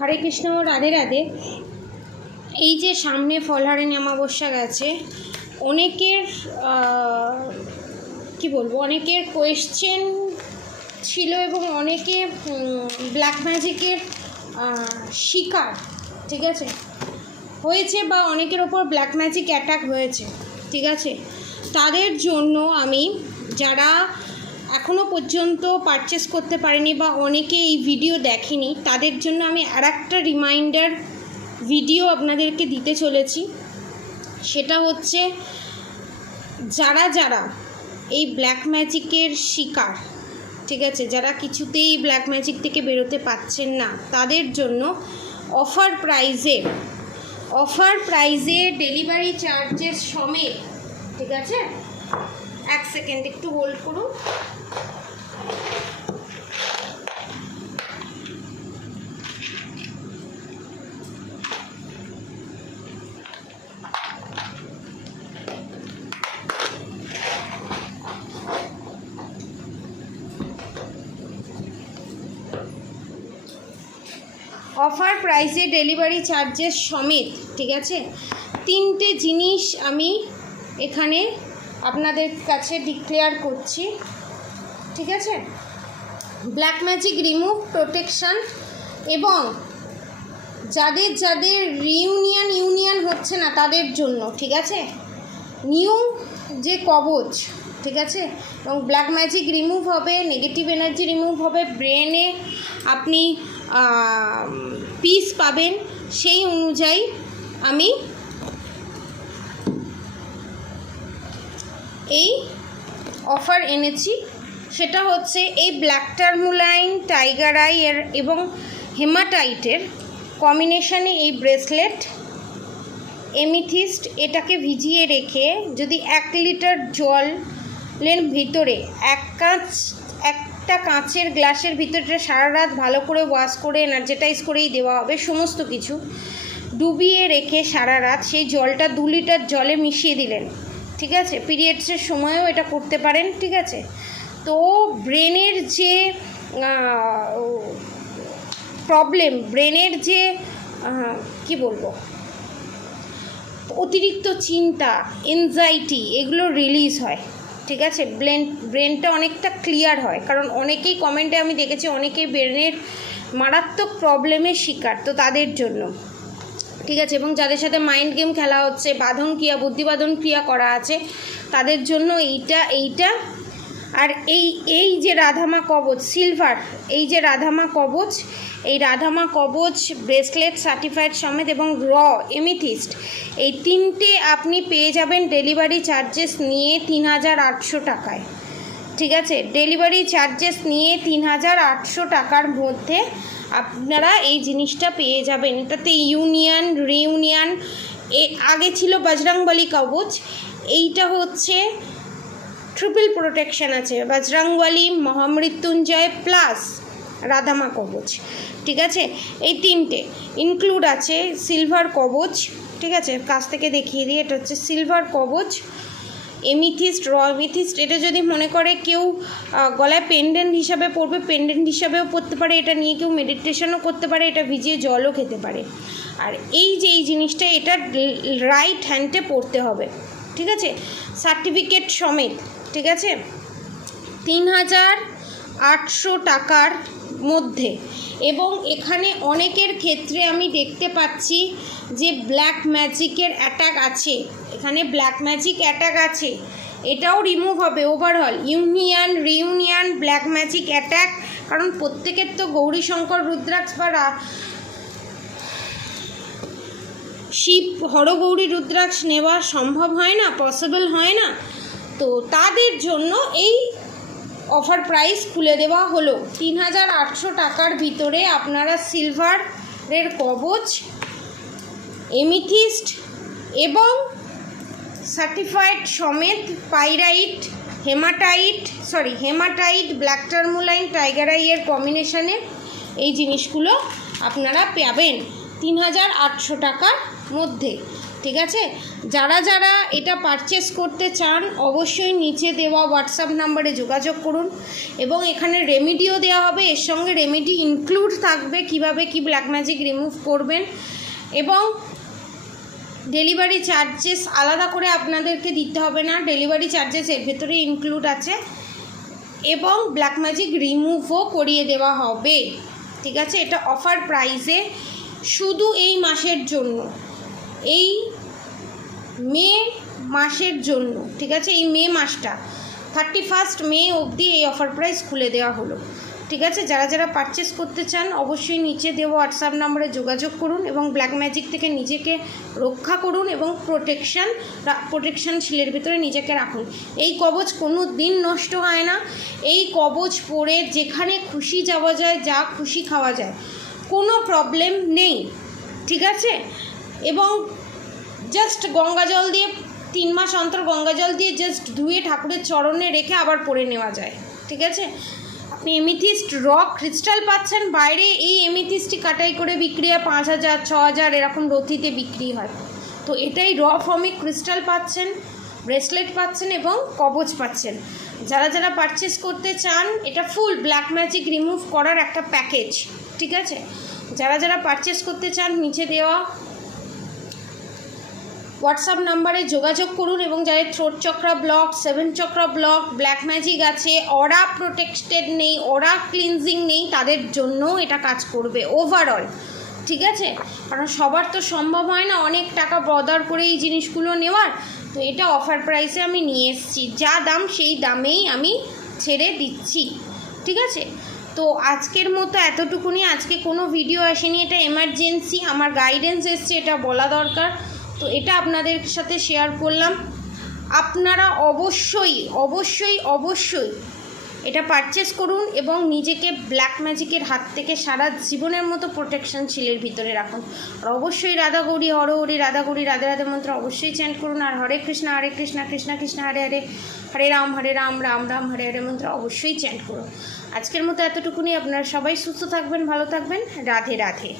হরে কৃষ্ণ, রাধে রাধে। এই যে সামনে ফলহারিণী অমাবস্যা গেছে, অনেকের কি বলবো, অনেকের কোয়েশ্চেন ছিল এবং অনেকে ব্ল্যাক ম্যাজিকের শিকার, ঠিক আছে, হয়েছে বা অনেকের ওপর ব্ল্যাক ম্যাজিক অ্যাটাক হয়েছে, ঠিক আছে। তাদের জন্য আমি, যারা এখনও পর্যন্ত পারচেস করতে পারেনি বা অনেকে এই ভিডিও দেখেনি, তাদের জন্য আমি আর একটা রিমাইন্ডার ভিডিও আপনাদেরকে দিতে চলেছি। সেটা হচ্ছে, যারা যারা এই ব্ল্যাক ম্যাজিকের শিকার, ঠিক আছে, যারা কিছুতেই ব্ল্যাক ম্যাজিক থেকে বেরোতে পারছেন না, তাদের জন্য অফার প্রাইজে ডেলিভারি চার্জেস সমেত, ঠিক আছে। এক সেকেন্ড একটু হোল্ড করুন। অফার প্রাইসে ডেলিভারি চার্জেস সমেত, ঠিক আছে, তিনটে জিনিস আমি এখানে আপনাদের কাছে ডিক্লেয়ার করছি, ঠিক আছে। ব্ল্যাক ম্যাজিক রিমুভ, প্রোটেকশান, এবং যাদের যাদের ইউনিয়ন হচ্ছে না তাদের জন্য, ঠিক আছে, নিউ যে কবচ, ঠিক আছে, এবং ব্ল্যাক ম্যাজিক রিমুভ হবে, নেগেটিভ এনার্জি রিমুভ হবে, ব্রেনে আপনি পিস পাবেন, সেই অনুযায়ী আমি এই অফার এনেছি। সেটা হচ্ছে এই ব্ল্যাক টার্মুলাইন, টাইগার আই এবং হেমাটাইটের কম্বিনেশানে এই ব্রেসলেট, এমিথিস্ট, এটাকে ভিজিয়ে রেখে যদি 1 লিটার জলের ভিতরে একটা কাঁচের গ্লাসের ভিতরে সারা রাত ভালো করে ওয়াশ করে এনার্জেটাইজ করেই দেওয়া হবে, সমস্ত কিছু ডুবিয়ে রেখে সারা রাত সেই জলটা 2 লিটার জলে মিশিয়ে দিলেন, ঠিক আছে। পিরিয়ডসের সময়ও এটা করতে পারেন, ঠিক আছে। তো ব্রেনের যে প্রবলেম, ব্রেনের যে কি বলবো, অতিরিক্ত চিন্তা, এনজাইটি, এগুলো রিলিজ হয়, ঠিক আছে। ব্রেনটা অনেকটা ক্লিয়ার হয়, কারণ অনেকেই কমেন্টে আমি দেখেছি অনেকেই ব্রেনের মারাত্মক প্রবলেমের শিকার, তো তাদের জন্য, ঠিক আছে। এবং যাদের সাথে মাইন্ড গেম খেলা হচ্ছে, বাঁধন ক্রিয়া, বুদ্ধিবাদন ক্রিয়া করা আছে, তাদের জন্য এইটা আর এই যে রাধামা কবচ সিলভার, এই যে রাধামা কবচ, এই রাধামা কবচ ব্রেসলেট সার্টিফাইড সমেত এবং এমিথিস্ট, এই তিনটে আপনি পেয়ে যাবেন ডেলিভারি চার্জেস নিয়ে 3800 টাকায়, ঠিক আছে। ডেলিভারি চার্জেস নিয়ে 3800 টাকার মধ্যে আপনারা এই জিনিসটা পেয়ে যাবেন। এটাতে রিউনিয়ন আগে ছিল বজরংবলী কবচ, এইটা হচ্ছে ট্রিপল প্রোটেকশন আছে, বজরংবলী, মহামৃত্যুঞ্জয় প্লাস রাধামা কবচ, ঠিক আছে। এই তিনটে ইনক্লুড আছে সিলভার কবচ, ঠিক আছে, কাছ থেকে দেখিয়ে দিই। এটা হচ্ছে সিলভার কবচ, এমিথিস্ট, এমিথিস্ট, এটা যদি মনে করে কেউ গলায় পেন্ডেন্ট হিসাবে পরবে, পেন্ডেন্ট হিসাবেও পরতে পারে, এটা নিয়ে কেউ মেডিটেশনও করতে পারে, এটা ভিজিয়ে জলও খেতে পারে। আর এই যে এই জিনিসটা, এটা রাইট হ্যান্ডে পরতে হবে, ঠিক আছে, সার্টিফিকেট সমেত, ঠিক আছে। 3800 টাকার মধ্যে। এবং এখানে অনেকের ক্ষেত্রে আমি দেখতে পাচ্ছি যে ব্ল্যাক ম্যাজিকের অ্যাটাক আছে, এখানে ব্ল্যাক ম্যাজিক অ্যাটাক আছে, এটাও রিমুভ হবে। Overall reunion black magic attack, কারণ প্রত্যেকের তো গৌরীশঙ্কর রুদ্রাক্ষ বা শিব হরগৌরী রুদ্রাক্ষ নেওয়া সম্ভব হয় না, পসিবল হয় না, তো তাদের জন্য এই অফার প্রাইস খুলে দেওয়া হলো। 3800 টাকার ভিতরে আপনারা সিলভারের কবচ, এমিথিস্ট এবং সার্টিফাইড সমেত পাইরাইট, হেমাটাইট, ব্ল্যাক টার্মুলাইন, টাইগার আইয়ের কম্বিনেশানে এই জিনিসগুলো আপনারা পাবেন 3800 টাকার মধ্যে। ঠিক আছে, যারা যারা এটা পারচেস করতে চান অবশ্যই নিচে দেওয়া হোয়াটসঅ্যাপ নাম্বারে যোগাযোগ করুন এবং এখানে রেমেডিও দেওয়া হবে, এর সঙ্গে রেমেডি ইনক্লুড থাকবে কিভাবে কি ব্ল্যাক ম্যাজিক রিমুভ করবেন, এবং ডেলিভারি চার্জেস আলাদা করে আপনাদেরকে দিতে হবে না, ডেলিভারি চার্জেস এর ভেতরে ইনক্লুড আছে, এবং ব্ল্যাক ম্যাজিক রিমুভও করিয়ে দেওয়া হবে। ঠিক আছে, এটা অফার প্রাইসে শুধু এই মাসের জন্য, এই মে মাসের জন্য। ঠিক আছে, এই মে মাসটা 31 মে অবধি এই অফার প্রাইস খুলে দেওয়া হলো। ঠিক আছে, যারা যারা পারচেস করতে চান অবশ্যই নিচে দেওয়া হোয়াটসঅ্যাপ নম্বরে যোগাযোগ করুন এবং ব্ল্যাক ম্যাজিক থেকে নিজেকে রক্ষা করুন এবং প্রোটেকশন শিলের ভিতরে নিজেকে রাখুন। এই কবচ কোনো দিন নষ্ট হয় না, এই কবচ পরে যেখানে খুশি যাওয়া যায়, যা খুশি খাওয়া যায়, কোনো প্রবলেম নেই। ঠিক আছে, এবং জাস্ট গঙ্গা জল দিয়ে 3 মাস অন্তর গঙ্গা জল দিয়ে জাস্ট ধুয়ে ঠাকুরের চরণে রেখে আবার পরে নেওয়া যায়। ঠিক আছে, আপনি এমিথিস্ট র ক্রিস্টাল পাচ্ছেন, বাইরে এই এমিথিস্টটি কাটাই করে বিক্রি হয় 5000 6000 এরকম রথিতে বিক্রি হয়, তো এটাই র ফর্মে ক্রিস্টাল পাচ্ছেন, ব্রেসলেট পাচ্ছেন এবং কবচ পাচ্ছেন। যারা যারা পারচেস করতে চান এটা ফুল ব্ল্যাক ম্যাজিক রিমুভ করার একটা প্যাকেজ। ঠিক আছে, যারা যারা পারচেস করতে চান নিচে দেওয়া হোয়াটসঅ্যাপ নাম্বারে যোগাযোগ করুন এবং যাদের throat chakra block, 7 chakra block, black magic আছে, অরা প্রোটেক্টেড নেই, অরা ক্লিনজিং নেই, তাদের জন্য এটা কাজ করবে ওভারঅল। ঠিক আছে, কারণ সবার তো সম্ভব হয় না অনেক টাকা বদার করে এই জিনিসগুলো নেওয়ার, তো এটা অফার প্রাইসে আমি নিয়ে এসেছি, যা দাম সেই দামেই আমি ছেড়ে দিচ্ছি। ঠিক আছে, তো আজকের মতো এতটুকুনি, আজকে কোনো ভিডিও আসেনি, এটা এমার্জেন্সি, আমার গাইডেন্স এসছে, এটা বলা দরকার, তো এটা আপনাদের সাথে শেয়ার করলাম। আপনারা অবশ্যই অবশ্যই অবশ্যই এটা পারচেস করুন এবং নিজেকে ব্ল্যাক ম্যাজিকের হাত থেকে সারা জীবনের মতো প্রোটেকশন শিলের ভিতরে রাখুন। আর অবশ্যই রাধা গৌরী হর হরি, রাধা গৌরী রাধে রাধে মন্ত্র অবশ্যই চ্যান্ট করুন। আর হরে কৃষ্ণ কৃষ্ণ কৃষ্ণ হরে হরে, হরে রাম রাম রাম হরে হরে মন্ত্র অবশ্যই চ্যান্ট করুন। আজকের মতো এতটুকুনি, আপনারা সবাই সুস্থ থাকবেন, ভালো থাকবেন, রাধে রাধে।